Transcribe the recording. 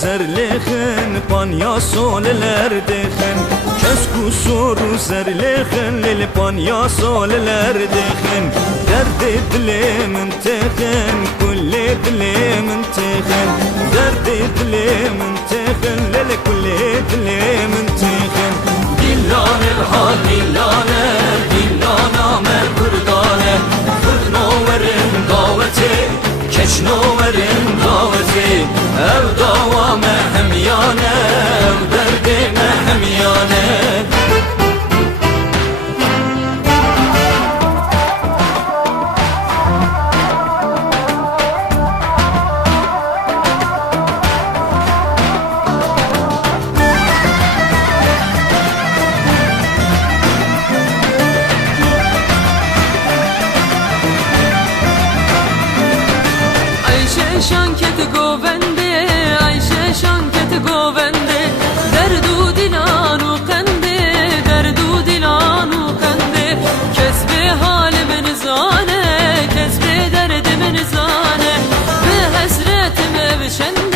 زرلخن پانیا سوللر دخن کسکو سورو زرلخن لیل پانیا سوللر دخن درد دل من تخن کل دل من تخن درد دل من تخن لیل کل دل من تخن دیلان الحال دیلانه دیلانا من بردانه فرنوورن داوته کشنوورن داوته او دوام همیانه او درد همیانه شانکت گوونده عیشه شانکت گوونده دردو دیلانو قنده دردو دیلانو قنده کسب حال من زانه کسب درد من زانه به حسرت بشنده